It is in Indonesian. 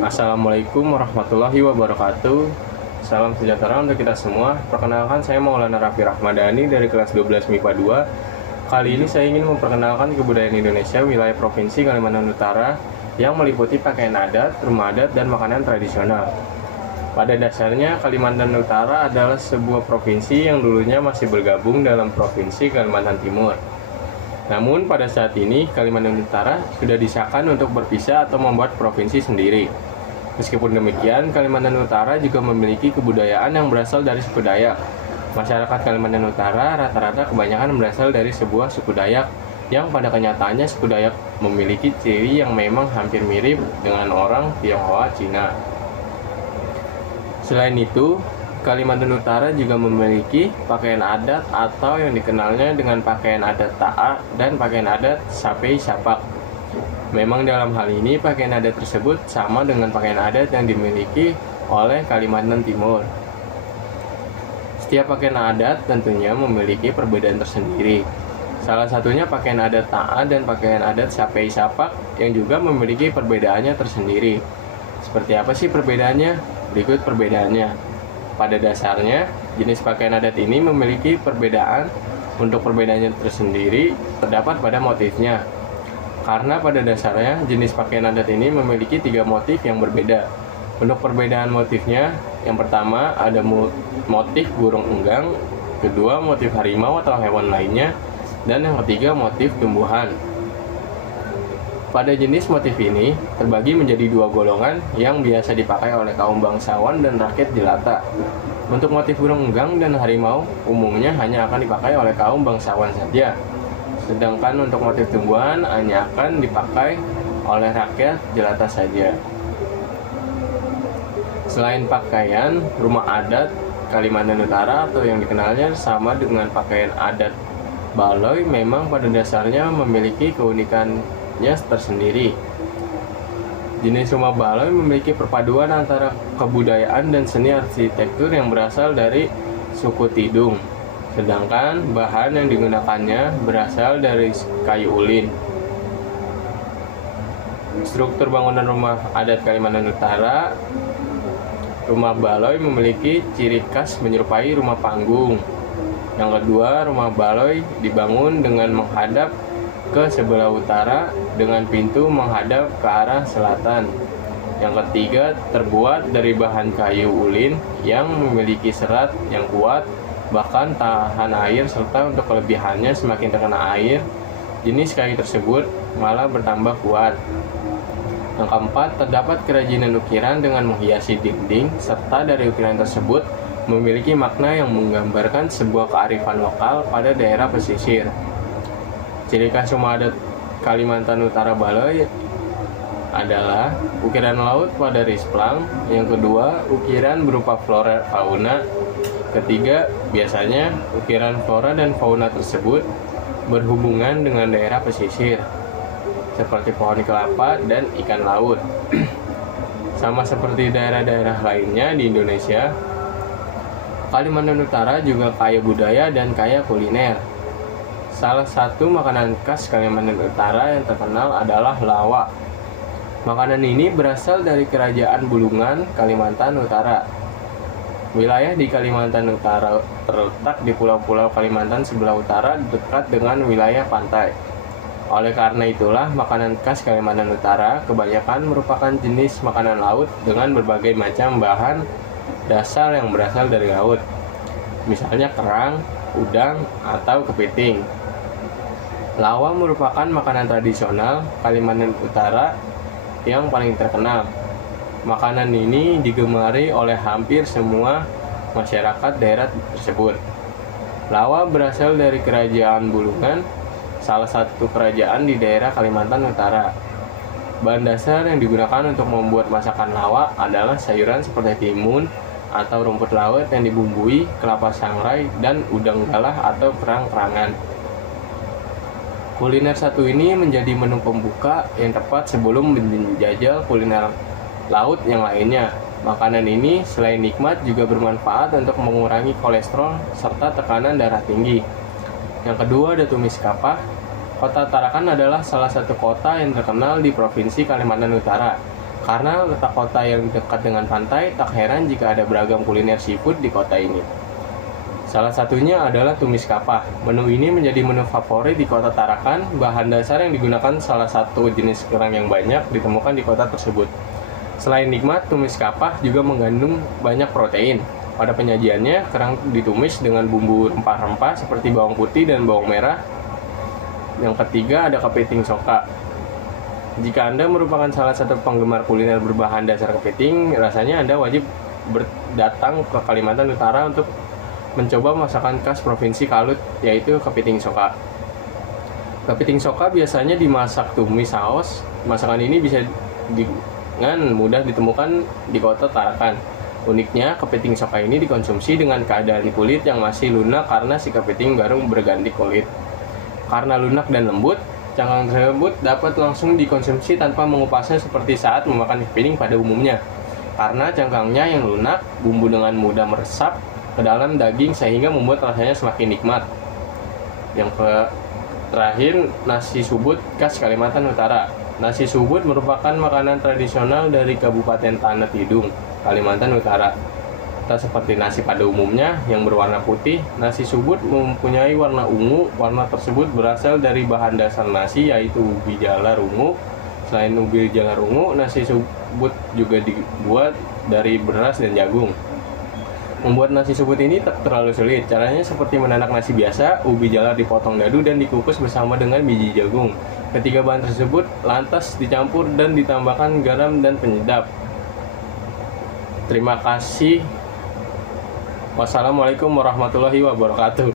Assalamualaikum warahmatullahi wabarakatuh. Salam sejahtera untuk kita semua. Perkenalkan, saya Maulana Raffi Rahmadani dari kelas 12 MIPA 2. Kali ini saya ingin memperkenalkan kebudayaan Indonesia wilayah Provinsi Kalimantan Utara yang meliputi pakaian adat, rumah adat, dan makanan tradisional. Pada dasarnya, Kalimantan Utara adalah sebuah provinsi yang dulunya masih bergabung dalam Provinsi Kalimantan Timur. Namun pada saat ini Kalimantan Utara sudah disahkan untuk berpisah atau membuat provinsi sendiri. Meskipun demikian, Kalimantan Utara juga memiliki kebudayaan yang berasal dari suku Dayak. Masyarakat Kalimantan Utara rata-rata kebanyakan berasal dari sebuah suku Dayak yang pada kenyataannya suku Dayak memiliki ciri yang memang hampir mirip dengan orang Tionghoa Cina. Selain itu, Kalimantan Utara juga memiliki pakaian adat atau yang dikenalnya dengan pakaian adat Ta'a dan pakaian adat Sapei Sapak. Memang dalam hal ini pakaian adat tersebut sama dengan pakaian adat yang dimiliki oleh Kalimantan Timur. Setiap pakaian adat tentunya memiliki perbedaan tersendiri. Salah satunya pakaian adat Ta'a dan pakaian adat Sapei Sapak yang juga memiliki perbedaannya tersendiri. Seperti apa sih perbedaannya? Berikut perbedaannya. Pada dasarnya, jenis pakaian adat ini memiliki perbedaan. Untuk perbedaannya tersendiri terdapat pada motifnya. Karena pada dasarnya jenis pakaian adat ini memiliki 3 motif yang berbeda. Untuk perbedaan motifnya, yang pertama ada motif burung enggang, kedua motif harimau atau hewan lainnya, dan yang ketiga motif tumbuhan. Pada jenis motif ini terbagi menjadi 2 golongan yang biasa dipakai oleh kaum bangsawan dan rakyat jelata. Untuk motif burung enggang dan harimau umumnya hanya akan dipakai oleh kaum bangsawan saja. Sedangkan untuk motif tumbuhan hanya akan dipakai oleh rakyat jelata saja. Selain pakaian, rumah adat Kalimantan Utara atau yang dikenalnya sama dengan pakaian adat Baloi memang pada dasarnya memiliki keunikannya tersendiri. Jenis rumah Baloi memiliki perpaduan antara kebudayaan dan seni arsitektur yang berasal dari suku Tidung. Sedangkan bahan yang digunakannya berasal dari kayu ulin. Struktur bangunan rumah adat Kalimantan Utara, rumah Baloi memiliki ciri khas menyerupai rumah panggung. Yang kedua, rumah Baloi dibangun dengan menghadap ke sebelah utara dengan pintu menghadap ke arah selatan. Yang ketiga, terbuat dari bahan kayu ulin yang memiliki serat yang kuat, bahkan tahan air, serta untuk kelebihannya semakin terkena air, jenis kayu tersebut malah bertambah kuat. Yang keempat, terdapat kerajinan ukiran dengan menghiasi dinding, serta dari ukiran tersebut memiliki makna yang menggambarkan sebuah kearifan lokal pada daerah pesisir. Ciri khas rumah adat Kalimantan Utara Baloi adalah ukiran laut pada risplang, yang kedua ukiran berupa flora fauna, ketiga biasanya ukiran flora dan fauna tersebut berhubungan dengan daerah pesisir seperti pohon kelapa dan ikan laut. Sama seperti daerah-daerah lainnya di Indonesia, Kalimantan Utara juga kaya budaya dan kaya kuliner. Salah satu makanan khas Kalimantan Utara yang terkenal adalah lawa. Makanan ini berasal dari Kerajaan Bulungan, Kalimantan Utara. Wilayah di Kalimantan Utara terletak di pulau-pulau Kalimantan sebelah utara dekat dengan wilayah pantai. Oleh karena itulah, makanan khas Kalimantan Utara kebanyakan merupakan jenis makanan laut dengan berbagai macam bahan dasar yang berasal dari laut. Misalnya kerang, udang, atau kepiting. Lawa merupakan makanan tradisional Kalimantan Utara yang paling terkenal. Makanan ini digemari oleh hampir semua masyarakat daerah tersebut. Lawa berasal dari Kerajaan Bulungan, salah satu kerajaan di daerah Kalimantan Utara. Bahan dasar yang digunakan untuk membuat masakan lawa adalah sayuran seperti timun atau rumput laut yang dibumbui, kelapa sangrai, dan udang galah atau kerang-kerangan. Kuliner satu ini menjadi menu pembuka yang tepat sebelum menjajal kuliner laut yang lainnya. Makanan ini selain nikmat juga bermanfaat untuk mengurangi kolesterol serta tekanan darah tinggi. Yang kedua ada tumis kapah. Kota Tarakan adalah salah satu kota yang terkenal di Provinsi Kalimantan Utara. Karena letak kota yang dekat dengan pantai, tak heran jika ada beragam kuliner seafood di kota ini. Salah satunya adalah tumis kapah. Menu ini menjadi menu favorit di kota Tarakan. Bahan dasar yang digunakan salah satu jenis kerang yang banyak ditemukan di kota tersebut. Selain nikmat, tumis kapah juga mengandung banyak protein. Pada penyajiannya, kerang ditumis dengan bumbu rempah-rempah seperti bawang putih dan bawang merah. Yang ketiga ada kepiting soka. Jika Anda merupakan salah satu penggemar kuliner berbahan dasar kepiting, rasanya Anda wajib datang ke Kalimantan Utara untuk mencoba masakan khas Provinsi Kalut, yaitu kepiting soka. Kepiting soka biasanya dimasak tumis saus. Masakan ini bisa dengan mudah ditemukan di kota Tarakan. Uniknya, kepiting soka ini dikonsumsi dengan keadaan kulit yang masih lunak karena si kepiting baru berganti kulit. Karena lunak dan lembut, cangkang tersebut dapat langsung dikonsumsi tanpa mengupasnya seperti saat memakan kepiting pada umumnya. Karena cangkangnya yang lunak, bumbu dengan mudah meresap ke dalam daging sehingga membuat rasanya semakin nikmat. Yang terakhir, nasi subut khas Kalimantan Utara. Nasi subut merupakan makanan tradisional dari Kabupaten Tanah Tidung, Kalimantan Utara. Tak seperti nasi pada umumnya yang berwarna putih, nasi subut mempunyai warna ungu. Warna tersebut berasal dari bahan dasar nasi, yaitu ubi jalar ungu. Selain ubi jalar ungu, nasi subut juga dibuat dari beras dan jagung. Membuat nasi subut ini tak terlalu sulit. Caranya seperti menanak nasi biasa, ubi jalar dipotong dadu dan dikukus bersama dengan biji jagung. Ketiga bahan tersebut lantas dicampur dan ditambahkan garam dan penyedap. Terima kasih. Wassalamualaikum warahmatullahi wabarakatuh.